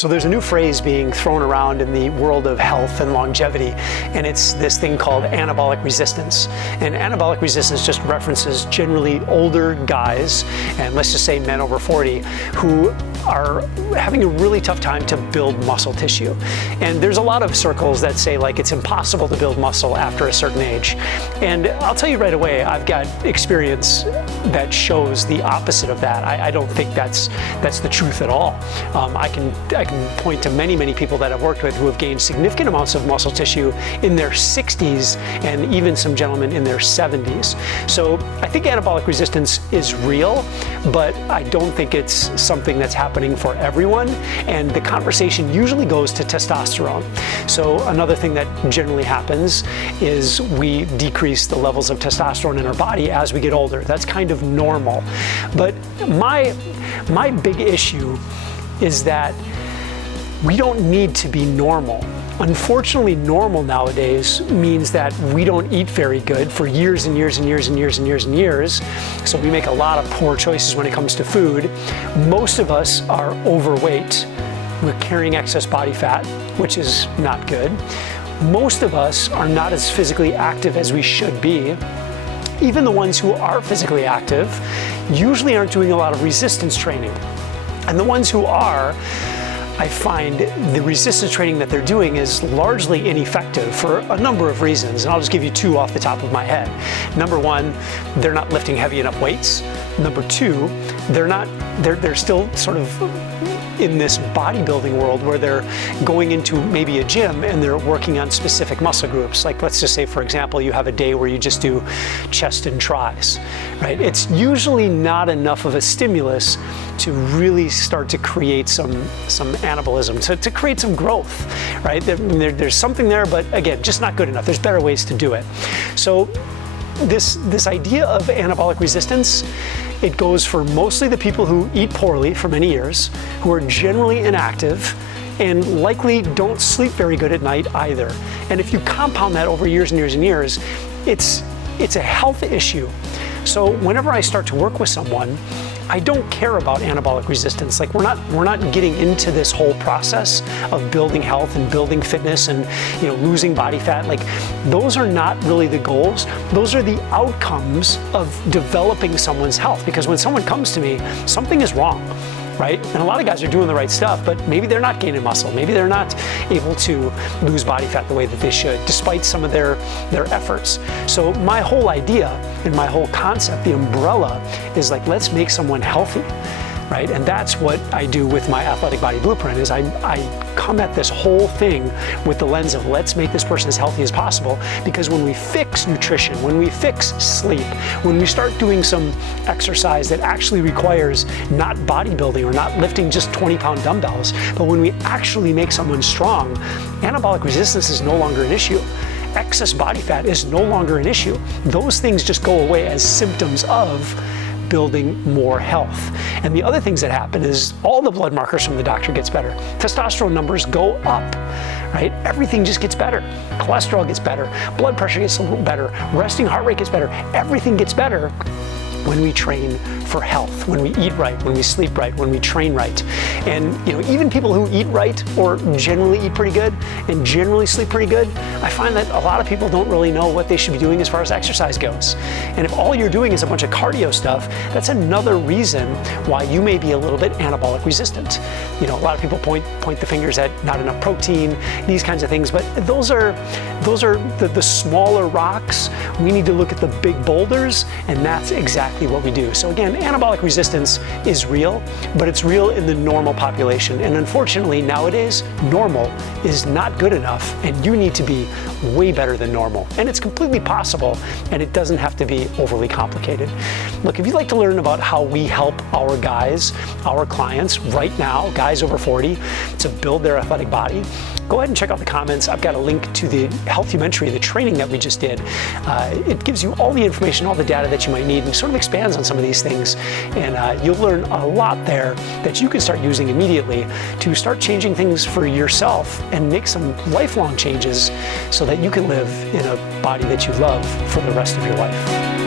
So there's a new phrase being thrown around in the world of health and longevity, and it's this thing called anabolic resistance. And anabolic resistance just references generally older guys, and let's just say men over 40, who are having a really tough time to build muscle tissue. And there's a lot of circles that say like it's impossible to build muscle after a certain age. And I'll tell you right away, I've got experience that shows the opposite of that. I don't think that's the truth at all. I can point to many people that I've worked with who have gained significant amounts of muscle tissue in their 60s and even some gentlemen in their 70s. So I think anabolic resistance is real, but I don't think it's something that's happening for everyone. And the conversation usually goes to testosterone. So another thing that generally happens is we decrease the levels of testosterone in our body as we get older. That's kind of normal. But my big issue is that we don't need to be normal. Unfortunately, normal nowadays means that we don't eat very good for years and years and years and years and years and years. So we make a lot of poor choices when it comes to food. Most of us are overweight. We're carrying excess body fat, which is not good. Most of us are not as physically active as we should be. Even the ones who are physically active usually aren't doing a lot of resistance training. And the ones who are, I find the resistance training that they're doing is largely ineffective for a number of reasons. And I'll just give you two off the top of my head. Number one, they're not lifting heavy enough weights. Number two, they're still sort of in this bodybuilding world where they're going into maybe a gym and they're working on specific muscle groups. Like let's just say, for example, you have a day where you just do chest and tris, right? It's usually not enough of a stimulus to really start to create some anabolism, to create some growth, right? There's something there, but again, just not good enough. There's better ways to do it. So this idea of anabolic resistance, it goes for mostly the people who eat poorly for many years, who are generally inactive, and likely don't sleep very good at night either. And if you compound that over years and years and years, it's a health issue. So whenever I start to work with someone, I don't care about anabolic resistance. Like we're not getting into this whole process of building health and building fitness and losing body fat. Like those are not really the goals. Those are the outcomes of developing someone's health. Because when someone comes to me, something is wrong, right? And a lot of guys are doing the right stuff, but maybe they're not gaining muscle. Maybe they're not able to lose body fat the way that they should, despite some of their efforts. So my whole idea and my whole concept, the umbrella, is like, let's make someone healthy, right? And that's what I do with my Athletic Body Blueprint, is I come at this whole thing with the lens of let's make this person as healthy as possible. Because when we fix nutrition, when we fix sleep, when we start doing some exercise that actually requires not bodybuilding or not lifting just 20-pound dumbbells, but when we actually make someone strong, anabolic resistance is no longer an issue. Excess body fat is no longer an issue. Those things just go away as symptoms of building more health. And the other things that happen is all the blood markers from the doctor gets better. Testosterone numbers go up, right? Everything just gets better. Cholesterol gets better. Blood pressure gets a little better. Resting heart rate gets better. Everything gets better when we train for health, when we eat right, when we sleep right, when we train right. And even people who eat right or generally eat pretty good and generally sleep pretty good, I find that a lot of people don't really know what they should be doing as far as exercise goes. And if all you're doing is a bunch of cardio stuff, that's another reason why you may be a little bit anabolic resistant. A lot of people point the fingers at not enough protein, these kinds of things, but those are the smaller rocks. We need to look at the big boulders, and that's exactly what we do. So again, anabolic resistance is real, but it's real in the normal population. And unfortunately, nowadays, normal is not good enough, and you need to be way better than normal. And it's completely possible, and it doesn't have to be overly complicated. Look, if you'd like to learn about how we help our guys, our clients right now, guys over 40, to build their athletic body, go ahead and check out the comments. I've got a link to the Healthumentary, the training that we just did. It gives you all the information, all the data that you might need, and sort of expands on some of these things. And you'll learn a lot there that you can start using immediately to start changing things for yourself and make some lifelong changes so that you can live in a body that you love for the rest of your life.